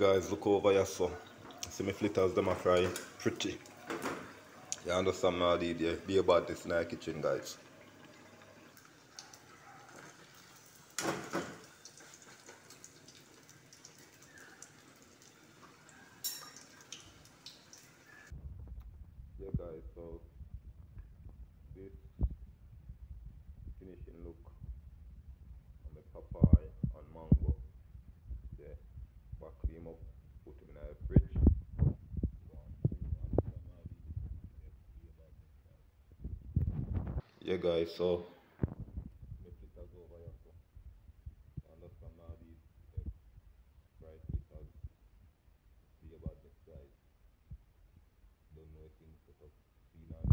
Guys, look over here so. See me flitters them a fry pretty. You understand now the be about this in our kitchen guys. Yeah guys, so this finishing look on the papaya and mango. Yeah, back him up, put him in the fridge. Yeah guys, so me flitters over here so. You understand now the fry flitters be about this guys. Don't know if things set up. See now